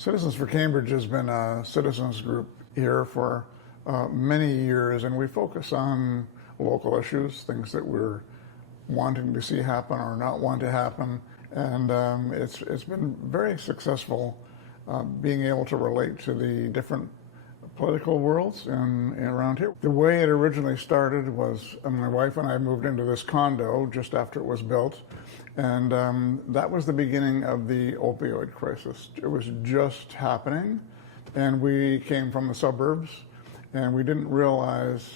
Citizens for Cambridge has been a citizens group here for many years, and we focus on local issues, things that we're wanting to see happen or not want to happen. And it's been very successful being able to relate to the different political worlds and around here. The way it originally started was my wife and I moved into this condo just after it was built, and that was the beginning of the opioid crisis. It was just happening, and we came from the suburbs, and we didn't realize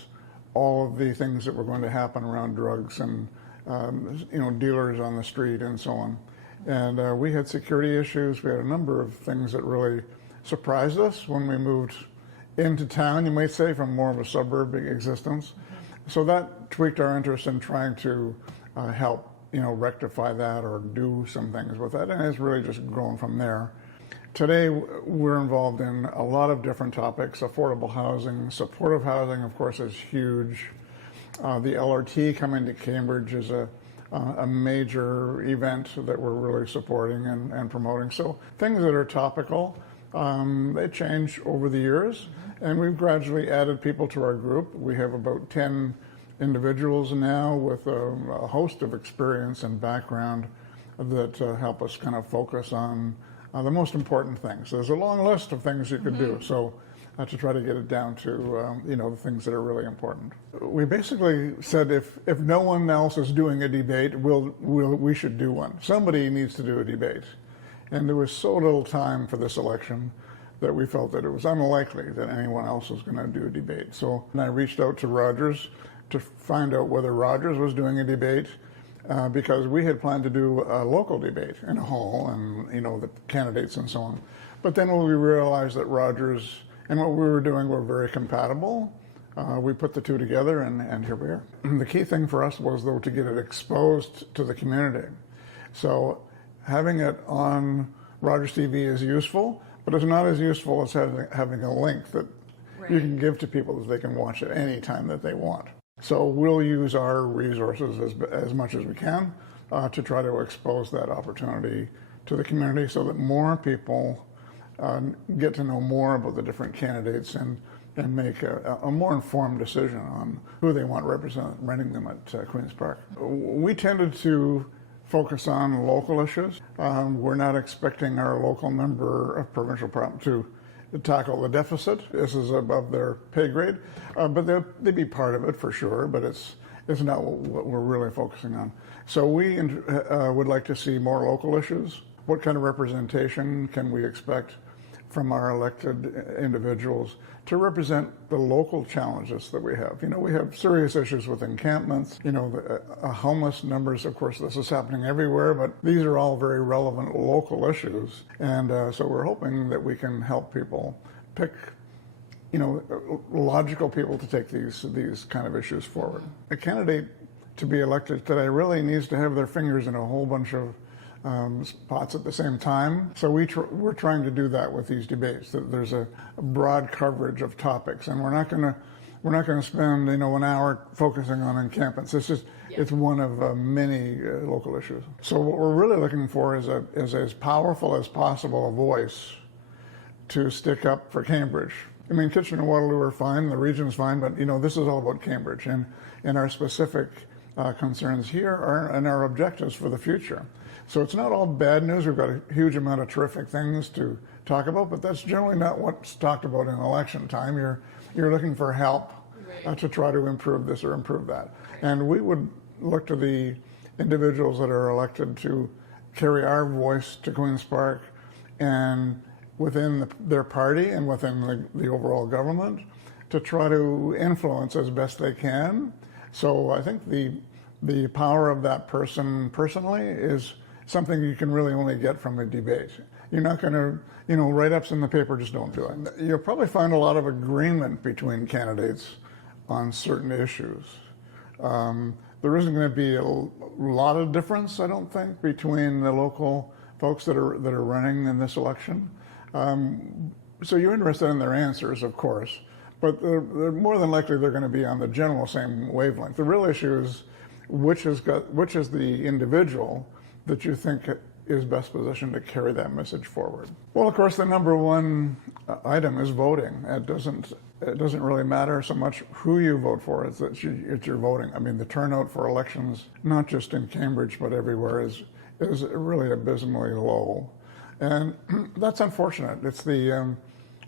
all of the things that were going to happen around drugs and dealers on the street and so on. And we had security issues. We had a number of things that really surprised us when we moved into town, you might say, from more of a suburban existence. So that tweaked our interest in trying to help, rectify that or do some things with that, and it's really just grown from there. Today, we're involved in a lot of different topics. Affordable housing, supportive housing, of course, is huge. The LRT coming to Cambridge is a major event that we're really supporting and promoting. So things that are topical, they change over the years, and we've gradually added people to our group. We have about 10 individuals now with a host of experience and background that help us kind of focus on the most important things. There's a long list of things you could do, so to try to get it down to the things that are really important. We basically said if no one else is doing a debate, we should do one. Somebody needs to do a debate. And there was so little time for this election that we felt that it was unlikely that anyone else was going to do a debate. So I reached out to Rogers to find out whether Rogers was doing a debate, because we had planned to do a local debate in a hall and, the candidates and so on. But then when we realized that Rogers and what we were doing were very compatible, we put the two together, and here we are. The key thing for us was, though, to get it exposed to the community. So having it on Rogers TV is useful, but it's not as useful as having a link that you can give to people that they can watch it any time that they want. So we'll use our resources as much as we can to try to expose that opportunity to the community so that more people get to know more about the different candidates and make a more informed decision on who they want representing them at Queen's Park. We tended to focus on local issues. We're not expecting our local member of provincial parliament to tackle the deficit. This is above their pay grade, but they'd be part of it for sure, but it's not what we're really focusing on. So we would like to see more local issues. What kind of representation can we expect from our elected individuals to represent the local challenges that we have? We have serious issues with encampments, homeless numbers. Of course, this is happening everywhere, but these are all very relevant local issues. And so we're hoping that we can help people pick, logical people to take these kind of issues forward. A candidate to be elected today really needs to have their fingers in a whole bunch of spots at the same time. So we're trying to do that with these debates, that there's a broad coverage of topics, and we're not going to spend an hour focusing on encampments. It's one of many local issues. So what we're really looking for is as powerful as possible a voice to stick up for Cambridge. Kitchener and Waterloo are fine, the region's fine, but this is all about Cambridge and our specific concerns here and our objectives for the future. So it's not all bad news. We've got a huge amount of terrific things to talk about, but that's generally not what's talked about in election time. You're looking for help to try to improve this or improve that. And we would look to the individuals that are elected to carry our voice to Queen's Park and within their party and within the overall government to try to influence as best they can. So I think the power of that person personally is something you can really only get from a debate. You're not going to, write-ups in the paper just don't do it. You'll probably find a lot of agreement between candidates on certain issues. There isn't going to be a lot of difference, I don't think, between the local folks that are running in this election. So you're interested in their answers, of course, but they're more than likely they're going to be on the general same wavelength. The real issue is which is the individual that you think is best positioned to carry that message forward? Well, of course, the number one item is voting. It doesn't really matter so much who you vote for, it's that it's your voting. I mean, the turnout for elections, not just in Cambridge, but everywhere, is really abysmally low. And that's unfortunate. It's the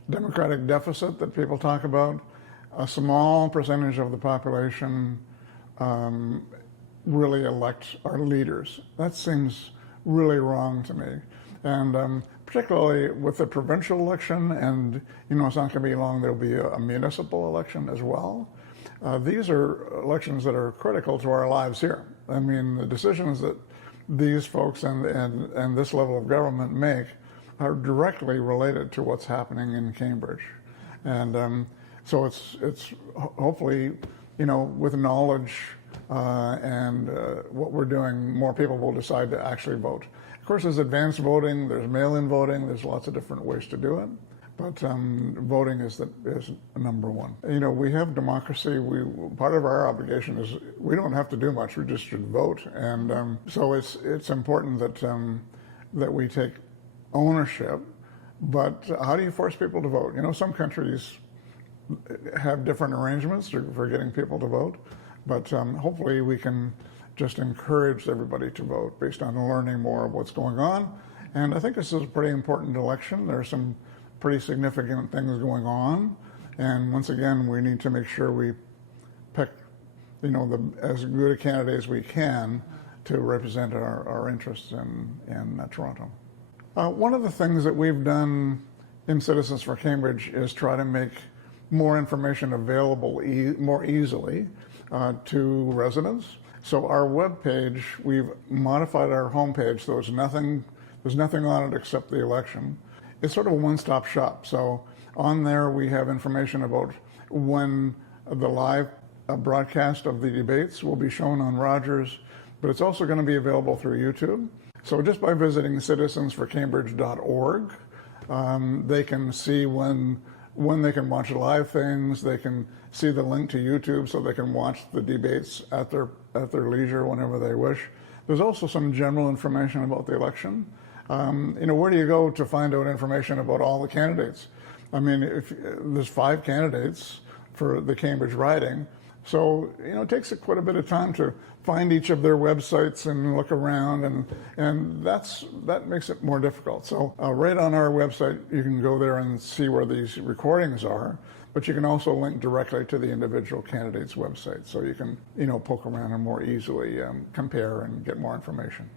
democratic deficit that people talk about. A small percentage of the population really elect our leaders. That seems really wrong to me. And particularly with the provincial election, and it's not going to be long, there'll be a municipal election as well. These are elections that are critical to our lives here. I mean, the decisions that these folks and this level of government make are directly related to what's happening in Cambridge. And so it's hopefully, with knowledge and what we're doing, more people will decide to actually vote. Of course, there's advanced voting, there's mail-in voting, there's lots of different ways to do it. But voting is number one. We have democracy. Part of our obligation is we don't have to do much. We just should vote. And so it's important that we take ownership. But how do you force people to vote? Some countries have different arrangements for getting people to vote. But hopefully we can just encourage everybody to vote based on learning more of what's going on. And I think this is a pretty important election. There are some pretty significant things going on. And once again, we need to make sure we pick, as good a candidate as we can to represent our interests in Toronto. One of the things that we've done in Citizens for Cambridge is try to make more information available more easily to residents. So our webpage, we've modified our homepage so there's nothing on it except the election. It's sort of a one-stop shop. So on there we have information about when the live broadcast of the debates will be shown on Rogers, but it's also going to be available through YouTube. So just by visiting citizensforcambridge.org, they can see when they can watch live things. They can see the link to YouTube so they can watch the debates at their leisure whenever they wish. There's also some general information about the election. Where do you go to find out information about all the candidates? I mean, if there's 5 candidates for the Cambridge riding, so it takes quite a bit of time to find each of their websites and look around, and that makes it more difficult. So right on our website, you can go there and see where these recordings are, but you can also link directly to the individual candidate's website, so you can poke around and more easily compare and get more information.